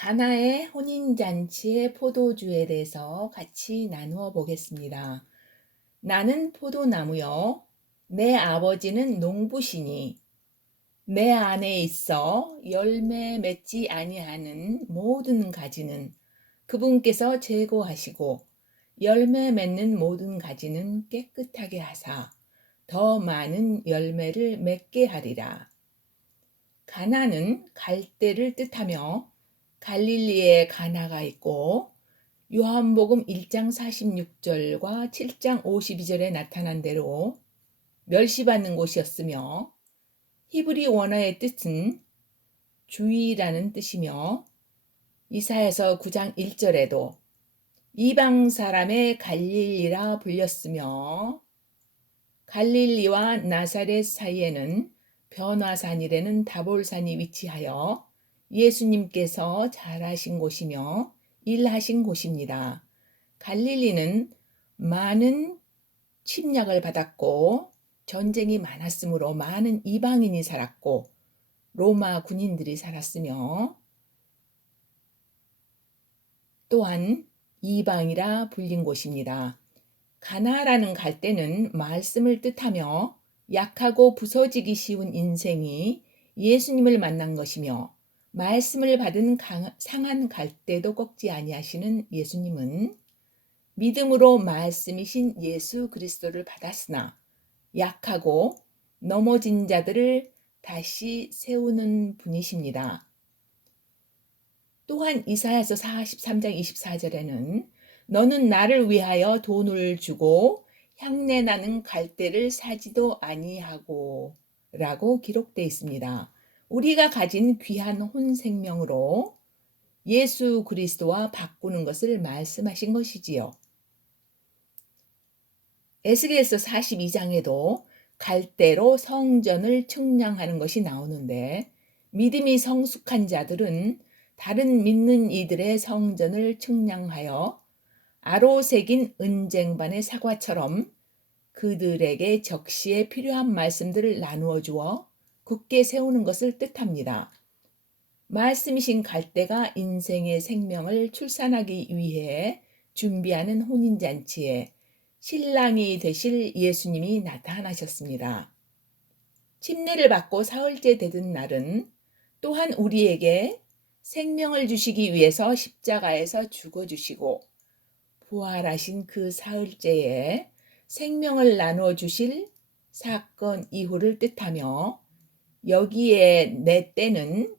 가나의 혼인잔치의 포도주에 대해서 같이 나누어 보겠습니다. 나는 포도나무요. 내 아버지는 농부시니 내 안에 있어 열매 맺지 아니하는 모든 가지는 그분께서 제거하시고 열매 맺는 모든 가지는 깨끗하게 하사 더 많은 열매를 맺게 하리라. 가나는 갈대를 뜻하며 갈릴리에 가나가 있고 요한복음 1장 46절과 7장 52절에 나타난 대로 멸시받는 곳이었으며 히브리 원어의 뜻은 주의라는 뜻이며 이사야서 9장 1절에도 이방 사람의 갈릴리라 불렸으며 갈릴리와 나사렛 사이에는 변화산이라는 다볼산이 위치하여 예수님께서 자라신 곳이며 일하신 곳입니다. 갈릴리는 많은 침략을 받았고 전쟁이 많았으므로 많은 이방인이 살았고 로마 군인들이 살았으며 또한 이방이라 불린 곳입니다. 가나라는 갈대는 말씀을 뜻하며 약하고 부서지기 쉬운 인생이 예수님을 만난 것이며 말씀을 받은 상한 갈대도 꺾지 아니하시는 예수님은 믿음으로 말씀이신 예수 그리스도를 받았으나 약하고 넘어진 자들을 다시 세우는 분이십니다. 또한 이사야서 43장 24절에는 너는 나를 위하여 돈을 주고 향내 나는 갈대를 사지도 아니하고 라고 기록되어 있습니다. 우리가 가진 귀한 혼 생명으로 예수 그리스도와 바꾸는 것을 말씀하신 것이지요. 에스겔서 42장에도 갈대로 성전을 측량하는 것이 나오는데 믿음이 성숙한 자들은 다른 믿는 이들의 성전을 측량하여 아로 새긴 은쟁반의 사과처럼 그들에게 적시에 필요한 말씀들을 나누어 주어 굳게 세우는 것을 뜻합니다. 말씀이신 갈대가 인생의 생명을 출산하기 위해 준비하는 혼인잔치에 신랑이 되실 예수님이 나타나셨습니다. 침례를 받고 사흘째 되던 날은 또한 우리에게 생명을 주시기 위해서 십자가에서 죽어주시고 부활하신 그 사흘째에 생명을 나누어 주실 사건 이후를 뜻하며 여기에 내 때는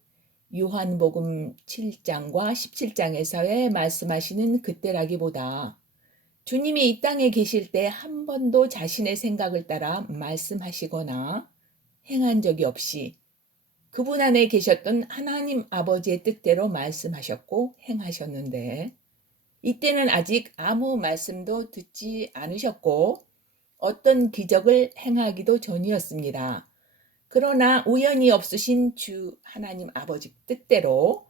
요한복음 7장과 17장에서의 말씀하시는 그때라기보다 주님이 이 땅에 계실 때 한 번도 자신의 생각을 따라 말씀하시거나 행한 적이 없이 그분 안에 계셨던 하나님 아버지의 뜻대로 말씀하셨고 행하셨는데 이때는 아직 아무 말씀도 듣지 않으셨고 어떤 기적을 행하기도 전이었습니다. 그러나 우연히 없으신 주 하나님 아버지 뜻대로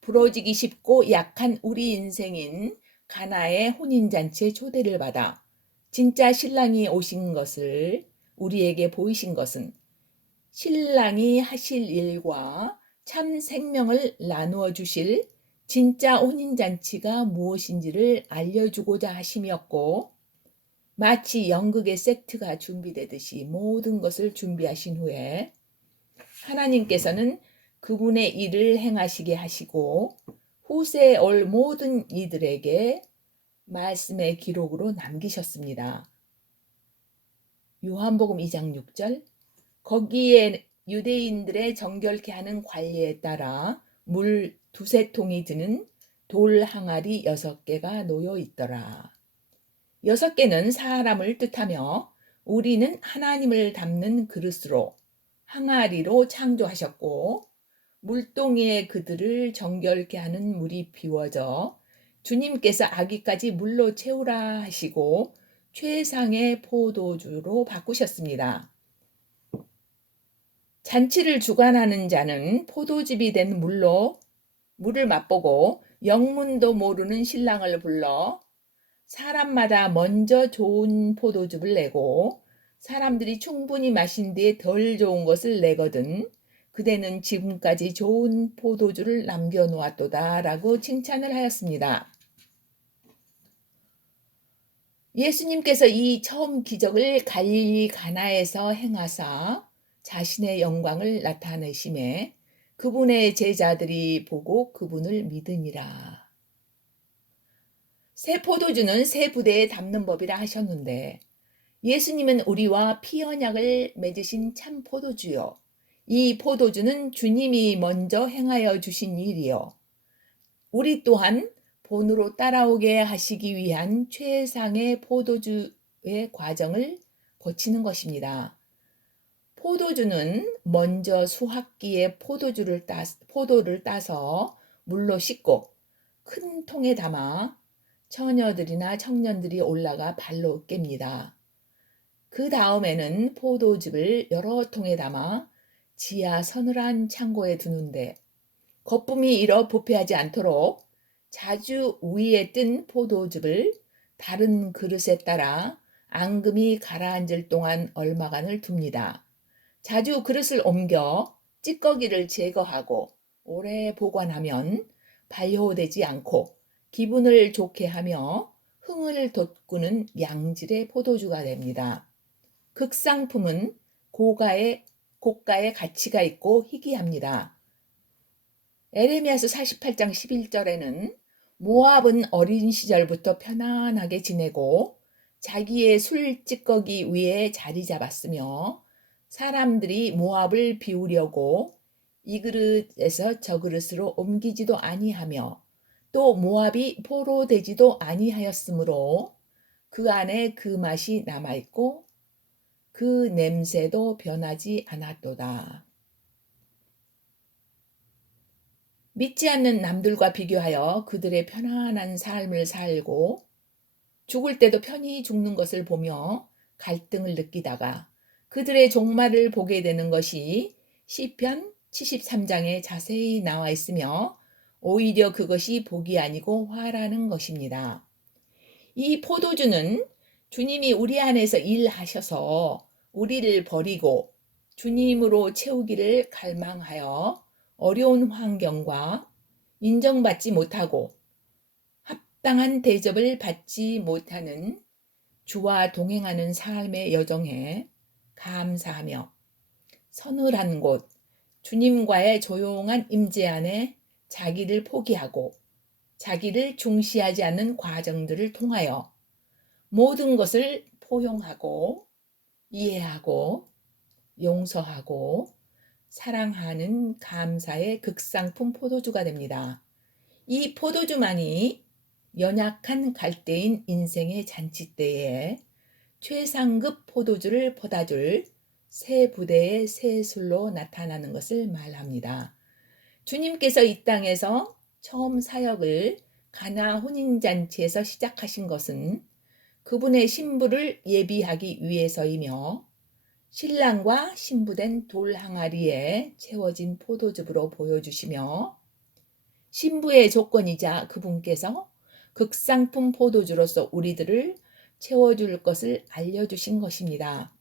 부러지기 쉽고 약한 우리 인생인 가나의 혼인잔치에 초대를 받아 진짜 신랑이 오신 것을 우리에게 보이신 것은 신랑이 하실 일과 참 생명을 나누어 주실 진짜 혼인잔치가 무엇인지를 알려주고자 하심이었고 마치 연극의 세트가 준비되듯이 모든 것을 준비하신 후에 하나님께서는 그분의 일을 행하시게 하시고 후세에 올 모든 이들에게 말씀의 기록으로 남기셨습니다. 요한복음 2장 6절 거기에 유대인들의 정결케 하는 관례에 따라 물 두세 통이 드는 돌 항아리 6개가 놓여 있더라. 6개는 사람을 뜻하며 우리는 하나님을 담는 그릇으로 항아리로 창조하셨고 물동이에 그들을 정결케 하는 물이 비워져 주님께서 아기까지 물로 채우라 하시고 최상의 포도주로 바꾸셨습니다. 잔치를 주관하는 자는 포도즙이 된 물을 맛보고 영문도 모르는 신랑을 불러 사람마다 먼저 좋은 포도즙을 내고 사람들이 충분히 마신 뒤에 덜 좋은 것을 내거든 그대는 지금까지 좋은 포도주를 남겨놓았도다 라고 칭찬을 하였습니다. 예수님께서 이 처음 기적을 갈릴리 가나에서 행하사 자신의 영광을 나타내심에 그분의 제자들이 보고 그분을 믿으니라. 새 포도주는 새 부대에 담는 법이라 하셨는데 예수님은 우리와 피언약을 맺으신 참 포도주요. 이 포도주는 주님이 먼저 행하여 주신 일이요. 우리 또한 본으로 따라오게 하시기 위한 최상의 포도주의 과정을 거치는 것입니다. 포도주는 먼저 수확기에 포도를 따서 물로 씻고 큰 통에 담아 처녀들이나 청년들이 올라가 발로 깹니다. 그 다음에는 포도즙을 여러 통에 담아 지하 서늘한 창고에 두는데 거품이 일어 부패하지 않도록 자주 위에 뜬 포도즙을 다른 그릇에 따라 앙금이 가라앉을 동안 얼마간을 둡니다. 자주 그릇을 옮겨 찌꺼기를 제거하고 오래 보관하면 발효되지 않고 기분을 좋게 하며 흥을 돋구는 양질의 포도주가 됩니다. 극상품은 고가의 가치가 있고 희귀합니다. 에레미야서 48장 11절에는 모압은 어린 시절부터 편안하게 지내고 자기의 술 찌꺼기 위에 자리 잡았으며 사람들이 모압을 비우려고 이 그릇에서 저 그릇으로 옮기지도 아니하며 또 모압이 포로되지도 아니하였으므로 그 안에 그 맛이 남아있고 그 냄새도 변하지 않았도다. 믿지 않는 남들과 비교하여 그들의 편안한 삶을 살고 죽을 때도 편히 죽는 것을 보며 갈등을 느끼다가 그들의 종말을 보게 되는 것이 시편 73장에 자세히 나와 있으며 오히려 그것이 복이 아니고 화라는 것입니다. 이 포도주는 주님이 우리 안에서 일하셔서 우리를 버리고 주님으로 채우기를 갈망하여 어려운 환경과 인정받지 못하고 합당한 대접을 받지 못하는 주와 동행하는 삶의 여정에 감사하며 서늘한 곳, 주님과의 조용한 임재 안에 자기를 포기하고 자기를 중시하지 않는 과정들을 통하여 모든 것을 포용하고 이해하고 용서하고 사랑하는 감사의 극상품 포도주가 됩니다. 이 포도주만이 연약한 갈대인 인생의 잔치때에 최상급 포도주를 퍼다줄 새 부대의 새 술로 나타나는 것을 말합니다. 주님께서 이 땅에서 처음 사역을 가나 혼인잔치에서 시작하신 것은 그분의 신부를 예비하기 위해서이며 신랑과 신부된 돌 항아리에 채워진 포도즙으로 보여주시며 신부의 조건이자 그분께서 극상품 포도주로서 우리들을 채워줄 것을 알려주신 것입니다.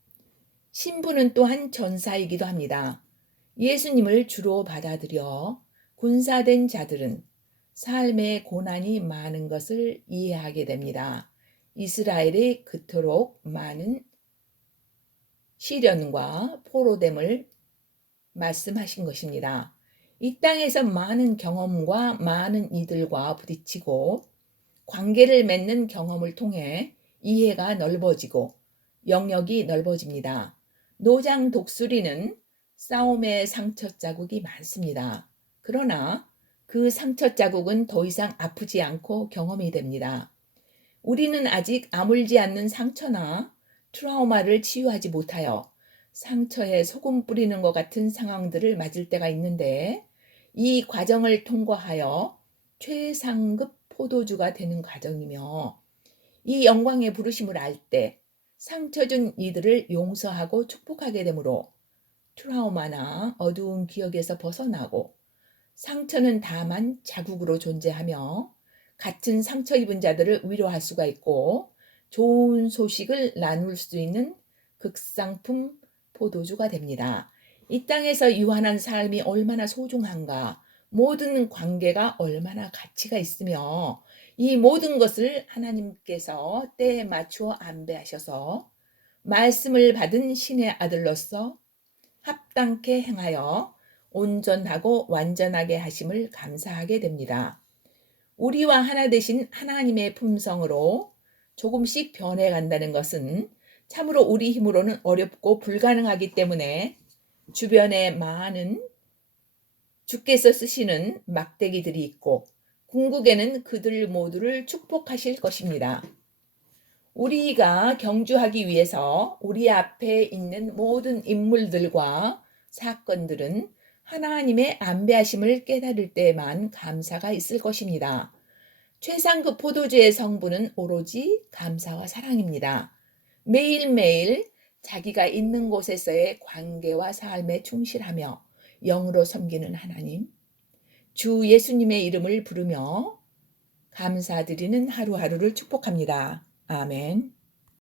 신부는 또한 전사이기도 합니다. 예수님을 주로 받아들여 군사된 자들은 삶의 고난이 많은 것을 이해하게 됩니다. 이스라엘이 그토록 많은 시련과 포로됨을 말씀하신 것입니다. 이 땅에서 많은 경험과 많은 이들과 부딪히고 관계를 맺는 경험을 통해 이해가 넓어지고 영역이 넓어집니다. 노장 독수리는 싸움의 상처 자국이 많습니다. 그러나 그 상처 자국은 더 이상 아프지 않고 경험이 됩니다. 우리는 아직 아물지 않는 상처나 트라우마를 치유하지 못하여 상처에 소금 뿌리는 것 같은 상황들을 맞을 때가 있는데 이 과정을 통과하여 최상급 포도주가 되는 과정이며 이 영광의 부르심을 알 때 상처 준 이들을 용서하고 축복하게 되므로 트라우마나 어두운 기억에서 벗어나고 상처는 다만 자국으로 존재하며 같은 상처 입은 자들을 위로할 수가 있고 좋은 소식을 나눌 수 있는 극상품 포도주가 됩니다. 이 땅에서 유한한 삶이 얼마나 소중한가, 모든 관계가 얼마나 가치가 있으며 이 모든 것을 하나님께서 때에 맞추어 안배하셔서 말씀을 받은 신의 아들로서 합당케 행하여 온전하고 완전하게 하심을 감사하게 됩니다. 우리와 하나 되신 하나님의 품성으로 조금씩 변해간다는 것은 참으로 우리 힘으로는 어렵고 불가능하기 때문에 주변에 많은 주께서 쓰시는 막대기들이 있고 궁극에는 그들 모두를 축복하실 것입니다. 우리가 경주하기 위해서 우리 앞에 있는 모든 인물들과 사건들은 하나님의 안배하심을 깨달을 때만 감사가 있을 것입니다. 최상급 포도주의 성분은 오로지 감사와 사랑입니다. 매일매일 자기가 있는 곳에서의 관계와 삶에 충실하며 영으로 섬기는 하나님, 주 예수님의 이름을 부르며 감사드리는 하루하루를 축복합니다. 아멘.